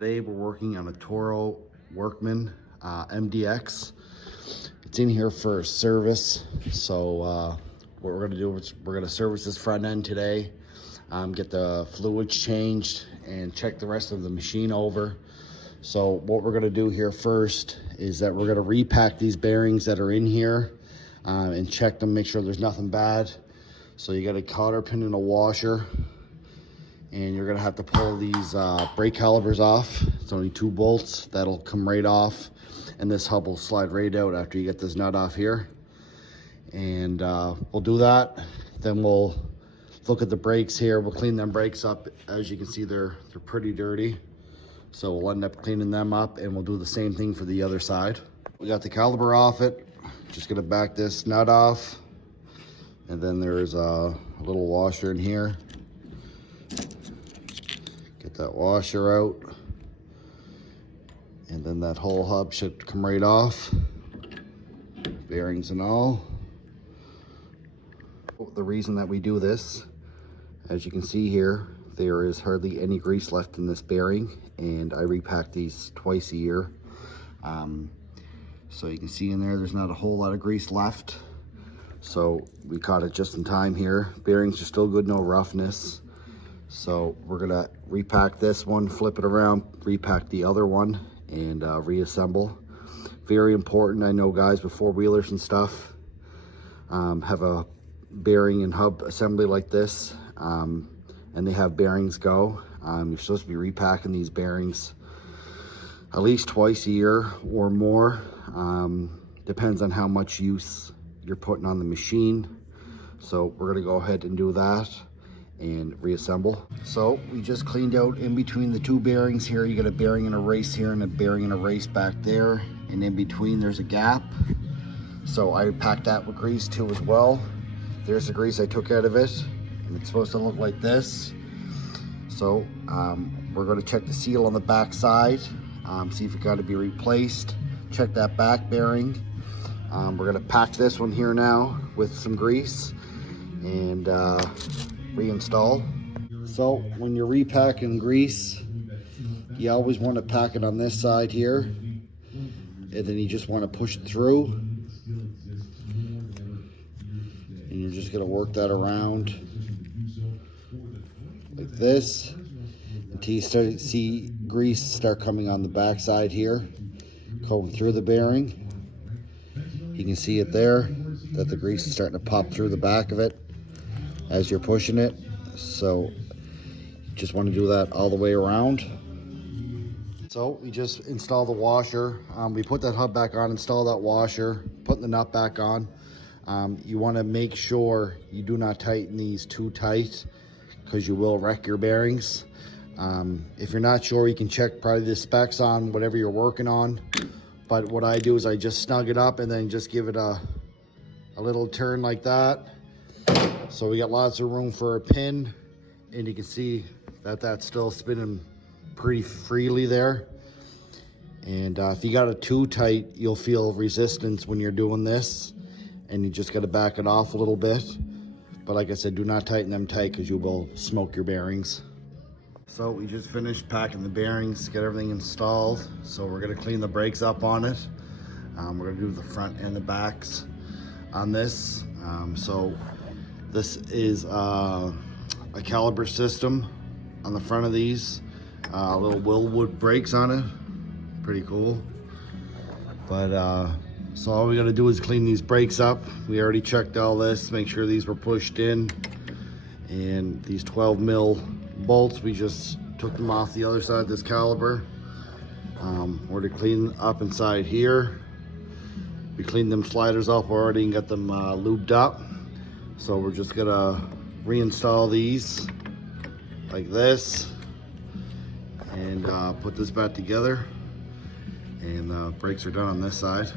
Today we're working on a Toro Workman MDX. It's in here for service. So what we're gonna do is we're gonna service this front end today, get the fluids changed and check the rest of the machine over. So what we're gonna do here first is that we're gonna repack these bearings that are in here and check them, make sure there's nothing bad. So you got a cotter pin and a washer, and you're gonna have to pull these brake calipers off. It's only 2 bolts that'll come right off, and this hub will slide right out after you get this nut off here. And we'll do that. Then we'll look at the brakes here. We'll clean them brakes up. As you can see, they're pretty dirty, so we'll end up cleaning them up, and we'll do the same thing for the other side. We got the caliper off it. Just gonna back this nut off, and then there's a little washer in here. Get that washer out, and then that whole hub should come right off, bearings and all. The reason that we do this, as you can see here, there is hardly any grease left in this bearing, and I repack these twice a year. So you can see in there, there's not a whole lot of grease left. So we caught it just in time here. Bearings are still good, no roughness. So we're gonna repack this one, flip it around, repack the other one, and reassemble. Very important. I know guys with 4-wheelers and stuff have a bearing and hub assembly like this, and they have bearings go. You're supposed to be repacking these bearings at least twice a year or more. Depends on how much use you're putting on the machine. So we're gonna go ahead and do that and reassemble. So we just cleaned out in between the 2 bearings here. You got a bearing and a race here and a bearing and a race back there, and in between there's a gap. So I packed that with grease too as well. There's the grease I took out of it, and it's supposed to look like this. So we're going to check the seal on the back side, see if it got to be replaced. Check that back bearing. We're going to pack this one here now with some grease and reinstall. So when you're repacking grease, you always want to pack it on this side here, and then you just want to push it through, and you're just going to work that around like this until you start to see grease start coming on the back side here, going through the bearing. You can see it there, that the grease is starting to pop through the back of it as you're pushing it. So you just want to do that all the way around. So we just installed the washer. We put that hub back on, install that washer, put the nut back on. You want to make sure you do not tighten these too tight, because you will wreck your bearings. If you're not sure, you can check probably the specs on whatever you're working on. But what I do is I just snug it up and then just give it a little turn like that. So we got lots of room for a pin, and you can see that that's still spinning pretty freely there. And if you got it too tight, you'll feel resistance when you're doing this, and you just got to back it off a little bit. But like I said, do not tighten them tight, because you will smoke your bearings. So we just finished packing the bearings, get everything installed. So we're gonna clean the brakes up on it. We're gonna do the front and the backs on this. So this is a caliper system on the front of these. Little Willwood brakes on it, pretty cool. But so all we gotta do is clean these brakes up. We already checked all this, make sure these were pushed in. And these 12 mil bolts, we just took them off the other side of this caliper. We're to clean up inside here. We cleaned them sliders off already and got them lubed up. So we're just gonna reinstall these like this and put this back together. And the brakes are done on this side.